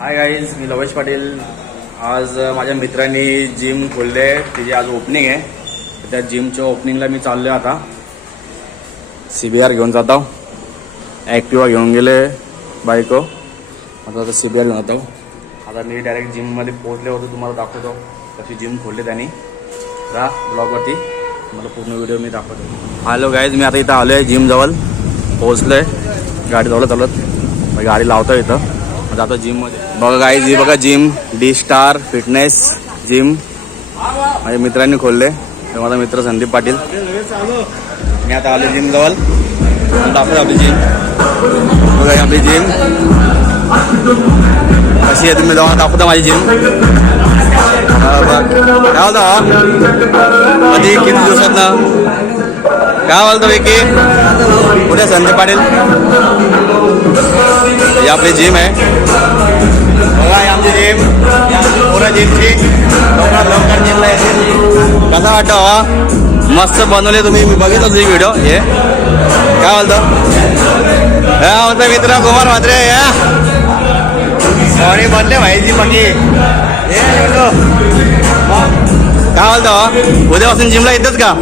Hi guys मी लवेश पाटील. आज माझ्या मित्रांनी जिम खोलले. तिची आज ओपनिंग आहे. त्या जिमच्या ओपनिंगला मी चाललोय आता. सी बी आर घेऊन जातो ॲक्टिवा घेऊन गेले बायको. आता आता सी बी आर घेऊन जातो आता मी डायरेक्ट जिममध्ये पोहोचले होते तुम्हाला दाखवतो. कशी जिम खोलली त्यांनी. राहा ब्लॉगवरती मला पूर्ण व्हिडिओ मी दाखवतो. हॅलो गाईज मी आता इथं आलो आहे जिमजवळ पोहोचलो आहे गाडी जवळ चालत गाडी लावतो इथं. जातो जिममध्ये बघा गाईज ही बघा gym D star fitness gym माझ्या मित्रांनी खोलले. हे माझा मित्र संदीप पाटील. मी आता आलो जिम जवळ. दाखवतो आपली जिम बघा आपली जिम कशी आहे तुम्ही जाऊन दाखवता माझी जिम काय बोलता? कधी? किती दिवसात ना काय बोलतो विकी? उद्या संजय पाटील? ही आपली जिम आहे. बघा आमची जिम पुरा जिमची लवकर येते कसा वाटतं हवा मस्त बनवले तुम्ही. मी बघितलं तुझी व्हिडिओ हे काय बोलतो? हा बोलतो मित्र कुमार म्हात्रे या. सॉरी बनले माहिती पकी हे काय बोलतो उद्यापासून जिमला येतच का?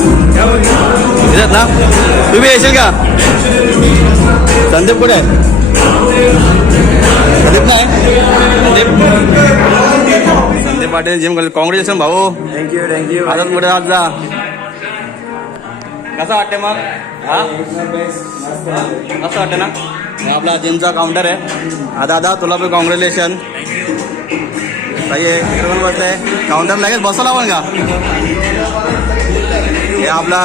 येतात ना? तुम्ही येशील का? संदीप कुठे आहे? संदीप नाही. संदीप संदीप पाटील जिम कॉंग्रॅच्युलेशन भाऊ. थँक्यू थँक्यू आजच पुढे आज जा. कसं वाटते मग? हा? कसं वाटतं ना? हे आपला जिमचा काउंटर आहे. हा दादा तुला पण कॉंग्रॅच्युलेशन काही आहे पण बसलंय? काउंटर लगेच बसवला पण का हे आपला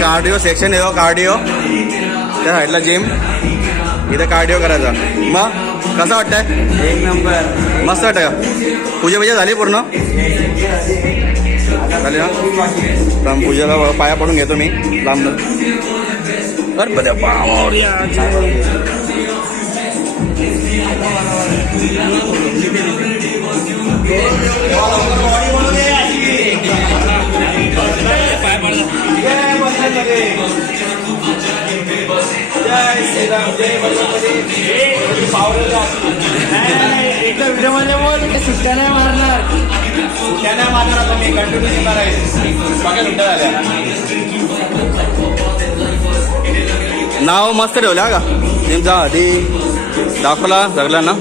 कार्डिओ सेक्शन आहे हो कार्डिओ त्या साईडला जिम इथं कार्डिओ करायचा. मग? कसं वाटतंय? एक नंबर. मस्त वाटतं का? पूजा पूजा झाली पूर्ण? झाली ना? पाया पडून घेतो मी लांब गणपती बाप्पा. एकदा व्हिडिओमध्ये बोल की सुट्ट्या नाही मारणार नाव मस्त ठेवलं हा का? जा आधी दाखवला जगला ना?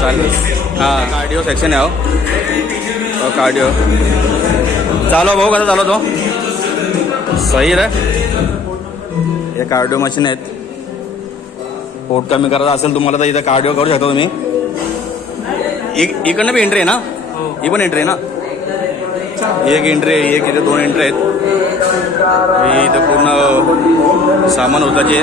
चालेल. हा कार्डिओ सेक्शन आहे हो. हो कार्डिओ चालो भाऊ कसा चालव तो सही रे. हे कार्डिओ मशीन आहेत. पोट कमी करायचं असेल तुम्हाला तर इथं कार्डिओ करू शकता तुम्ही. इक- इकडनं बी एंट्री आहे ना? ही. पण एंट्री आहे ना? एक एंट्री आहे एक इथे दोन एंट्री आहेत. ही इथं पूर्ण सामान होतं जे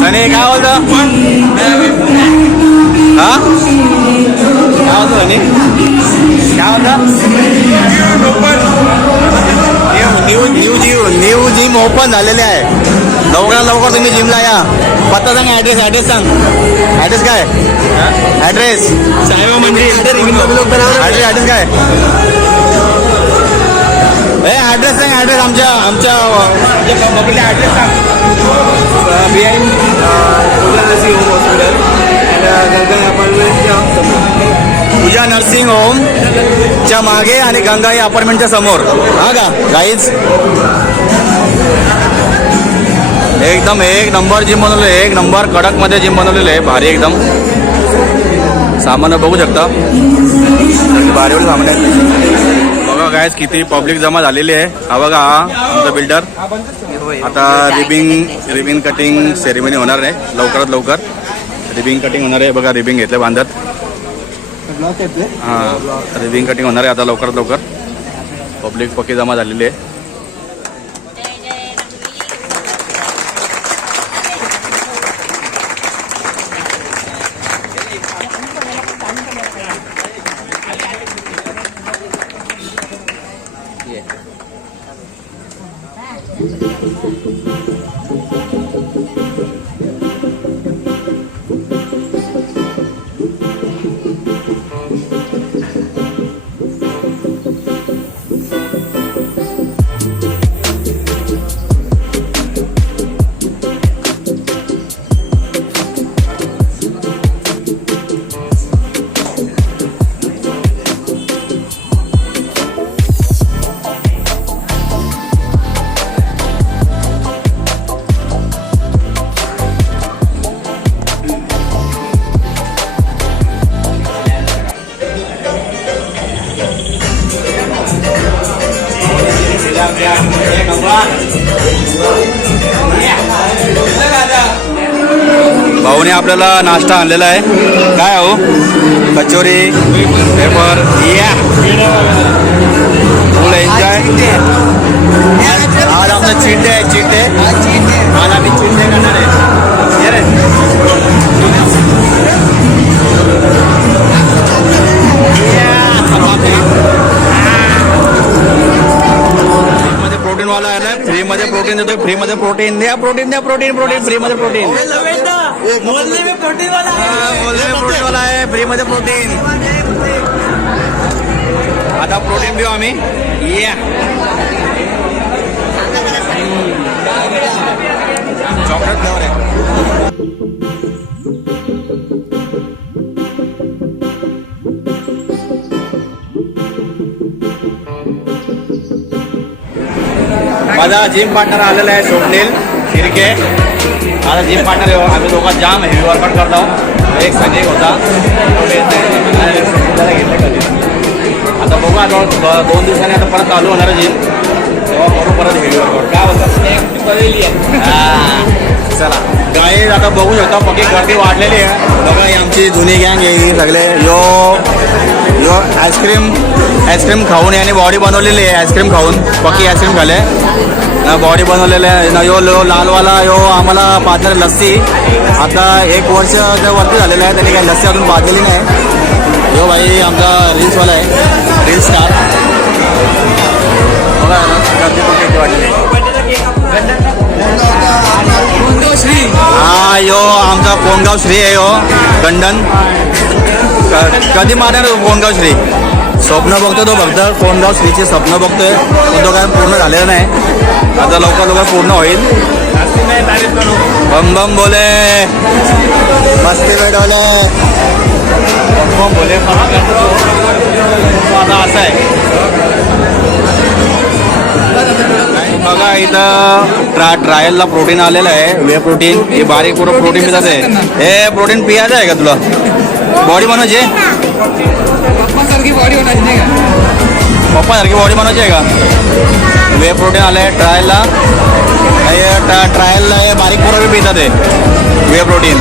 सनी काय होतं हा? काय होतं सनी? काय होतं new new gym new gym open झालेले आहे लवकरात लवकर तुम्ही जिमला या पत्ता सांग ऍड्रेस ऍड्रेस सांग ऍड्रेस काय address Saibaba Mandir address address काय ए ऍड्रेस सांग ऍड्रेस आमच्या आमच्या आमच्या ऍड्रेस सांग behind Pooja nursing home hospital Ganga अपार्टमेंटच्या पूजा नर्सिंग होम च्या मागे आणि गंगाई अपार्टमेंटच्या समोर. हा का? गाईच एकदम एक नंबर जिम बनवले एक नंबर कडकमध्ये जिम बनवलेलं आहे. भारी एकदम. सामान बघू शकता. भारी एवढे सामान बघा गायज किती पब्लिक जमा झालेली आहे. हा बघा हा आमचा बिल्डर आता रिबिंग रिबिंग कटिंग सेरेमनी होणार आहे. लवकरात लवकर. रिबिंग कटिंग होणार आहे. बघा रिबिंग घेतलं बांधत. हां रिविंग कटिंग होणार आहे आता लवकरात लवकर. पब्लिक पक्की जमा झालेली आहे. भाऊने आपल्याला नाश्ता आणलेला आहे. काय हो कचोरी पेपर. या फुल एन्जॉय. आज आमचं चीट आहे चीट आज आम्ही चीट करणार आहे. फ्री मध्ये प्रोटीन देतोय फ्री मध्ये प्रोटीन. द्या प्रोटीन द्या प्रोटीन प्रोटीन फ्री मध्ये प्रोटीन प्रोटीन वाला आहे. फ्री मध्ये प्रोटीन. आता प्रोटीन देऊ आम्ही. या माझा जिम पार्टनर आलेला आहे स्वप्नील शिर्के. माझा जिम पार्टनर आम्ही दोघं जाम हेवी वर्कआउट करतो. एक संजय होता. घेतलं कधी. आता बघू आता दोन दिवसांनी आता परत चालू होणार जिम तेव्हा बघू परत हेवी वर्कआउट काय बोलतात? चला गाई आता बघू शकता पक्की गर्दी वाढलेली आहे. बघा आमची जुनी गँग आहे सगळे. यो यो आईस्क्रीम आईस्क्रीम खाऊन याने बॉडी बनवलेली आहे आईस्क्रीम खाऊन. पक्की आईस्क्रीम खाले बॉडी बनवलेले आहे. न यो लो लालवाला यो आम्हाला पाजणार लस्सी. आता एक वर्षाच्या वरती झालेलं आहे त्यांनी काही लस्सी अजून पाजलेली नाही. यो भाई आमचा रील्सवाला आहे. रील्स स्टार बघा गर्दी पण वाटली श्री. हा यो आमचा कोणगाव श्री आहे यो गंडन. क- कधी मारणार कोणगाव श्री? स्वप्न बघतो तो फक्त कोणगाव श्रीचे स्वप्न बघतोय. पण तो काय पूर्ण झालेला नाही. आता लवकर लवकर पूर्ण होईल. बम बम बोले. मस्ती भेटवले बम बम बोले. आता असं आहे. बघा इथं. ट्रा ट्रायलला प्रोटीन आलेलं आहे. वे प्रोटीन हे बारीक पुरं प्रोटीन पितात आहे. हे प्रोटीन पियाचं आहे का तुला? बॉडी बनवायची आहे? सारखी बॉडी होणार नाही का? पप्पासारखी बॉडी बनवायची आहे का? वे प्रोटीन आलं आहे ट्रायलला. हे ट्रा ट्रायलला हे बारीक पुरं बी पितात आहे. Whey protein.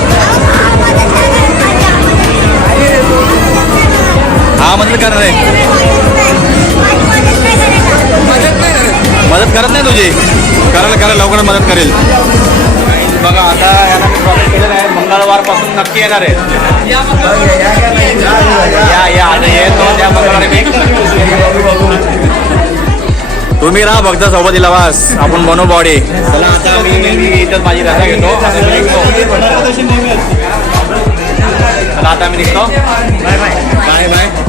हा मदत करणार आहे. मदत करत नाही तुझी? करायला करायला लवकर मदत करेल. बघा आता याला मी प्रॉमिस केलेलं आहे. मंगळवारपासून नक्की येणार आहे. या या आता येतो त्या मंगळवारी मी तुम्ही राहा बघता सोबत इला वास आपण बनो बॉडी चला आता मी इथं माझी रजा घेतो. आता मी निघतो. बाय आता मी निघतो. Bye bye.